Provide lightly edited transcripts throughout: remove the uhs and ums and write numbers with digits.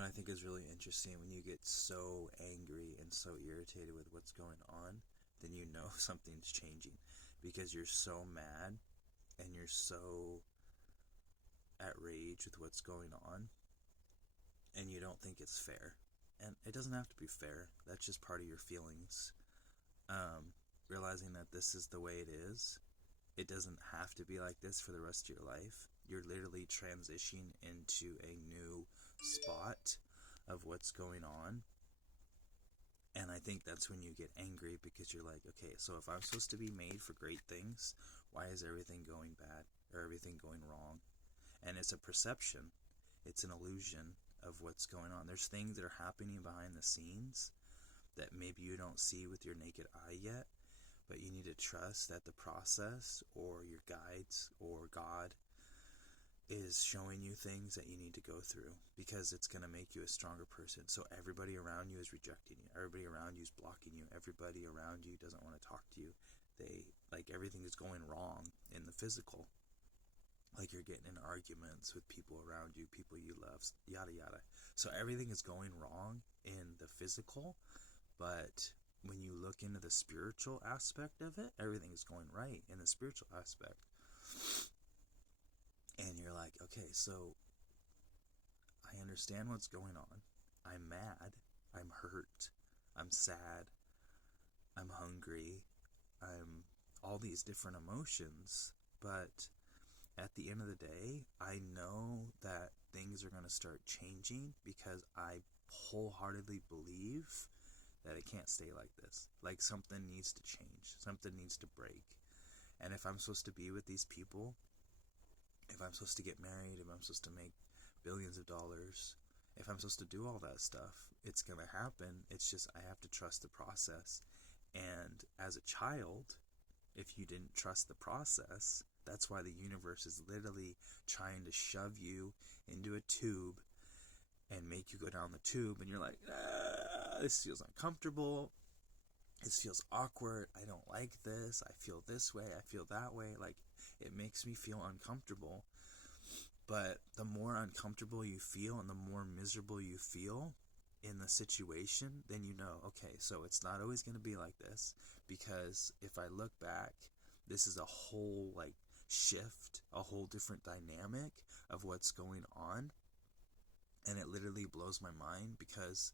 what I think is really interesting? When you get so angry and so irritated with what's going on, then you know something's changing because you're so mad and you're so at rage with what's going on and you don't think it's fair. And it doesn't have to be fair. That's just part of your feelings. Realizing that this is the way it is. It doesn't have to be like this for the rest of your life. You're literally transitioning into a new spot of what's going on. And I think that's when you get angry because you're like, okay, so if I'm supposed to be made for great things, why is everything going bad or everything going wrong? And it's a perception. It's an illusion of what's going on. There's things that are happening behind the scenes that maybe you don't see with your naked eye yet, but you need to trust that the process or your guides or God is showing you things that you need to go through because it's going to make you a stronger person. So everybody around you is rejecting you. Everybody around you is blocking you. Everybody around you doesn't want to talk to you. Everything is going wrong in the physical. Like you're getting in arguments with people around you, people you love, yada yada. So everything is going wrong in the physical, but when you look into the spiritual aspect of it, everything is going right in the spiritual aspect. And you're like, okay, so I understand what's going on. I'm mad. I'm hurt. I'm sad. I'm hungry. I'm all these different emotions. But at the end of the day, I know that things are going to start changing because I wholeheartedly believe that it can't stay like this. Like something needs to change. Something needs to break. And if I'm supposed to be with these people, if I'm supposed to get married, if I'm supposed to make billions of dollars, if I'm supposed to do all that stuff, it's going to happen. It's just I have to trust the process. And as a child, if you didn't trust the process, that's why the universe is literally trying to shove you into a tube and make you go down the tube. And you're like, this feels uncomfortable. This feels awkward. I don't like this. I feel this way. I feel that way. Like, it makes me feel uncomfortable. But the more uncomfortable you feel and the more miserable you feel in the situation, then you know, okay, so it's not always going to be like this. Because if I look back, this is a whole, shift, a whole different dynamic of what's going on. And it literally blows my mind because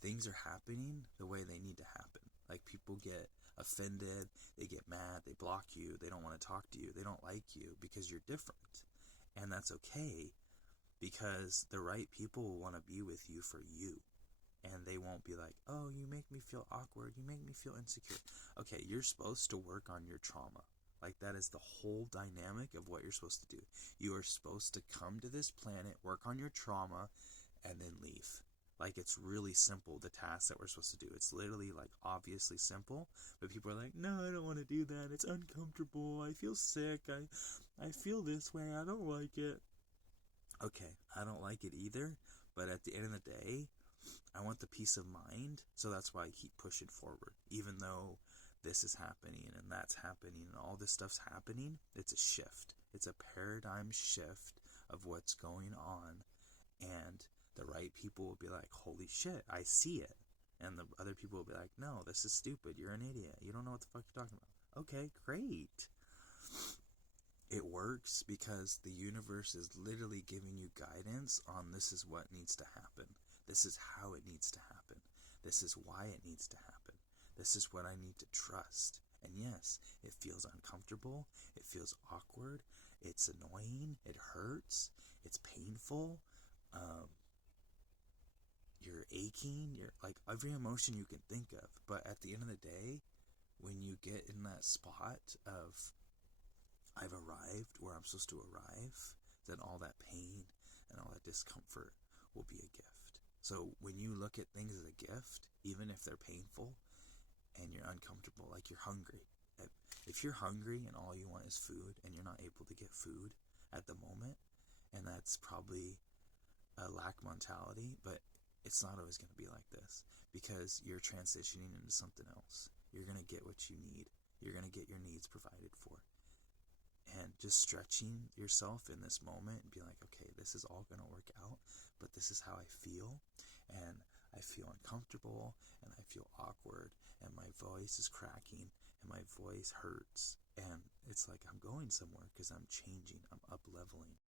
things are happening the way they need to happen. Like, people get offended, they get mad, they block you, they don't want to talk to you, they don't like you because you're different. And that's okay because the right people will want to be with you for you. And they won't be like, oh, you make me feel awkward, you make me feel insecure. Okay, you're supposed to work on your trauma. Like, that is the whole dynamic of what you're supposed to do. You are supposed to come to this planet, work on your trauma, and then leave. Like, it's really simple, the task that we're supposed to do. It's literally, obviously simple. But people are like, no, I don't want to do that. It's uncomfortable. I feel sick. I feel this way. I don't like it. Okay, I don't like it either. But at the end of the day, I want the peace of mind. So that's why I keep pushing forward. Even though this is happening and that's happening and all this stuff's happening, it's a shift. It's a paradigm shift of what's going on. And the right people will be like, holy shit, I see it. And the other people will be like, no, this is stupid. You're an idiot. You don't know what the fuck you're talking about. Okay, great. It works because the universe is literally giving you guidance on this is what needs to happen. This is how it needs to happen. This is why it needs to happen. This is what I need to trust. And yes, it feels uncomfortable. It feels awkward. It's annoying. It hurts. It's painful. You're aching. You're every emotion you can think of. But at the end of the day, when you get in that spot of I've arrived where I'm supposed to arrive, then all that pain and all that discomfort will be a gift. So when you look at things as a gift, even if they're painful and you're uncomfortable, like you're hungry. If you're hungry and all you want is food and you're not able to get food at the moment, and that's probably a lack mentality, but it's not always going to be like this because you're transitioning into something else. You're going to get what you need. You're going to get your needs provided for. and just stretching yourself in this moment and be like, okay, this is all going to work out, but this is how I feel, and I feel uncomfortable, and I feel awkward, and my voice is cracking, and my voice hurts, and it's like I'm going somewhere because I'm changing, I'm up leveling.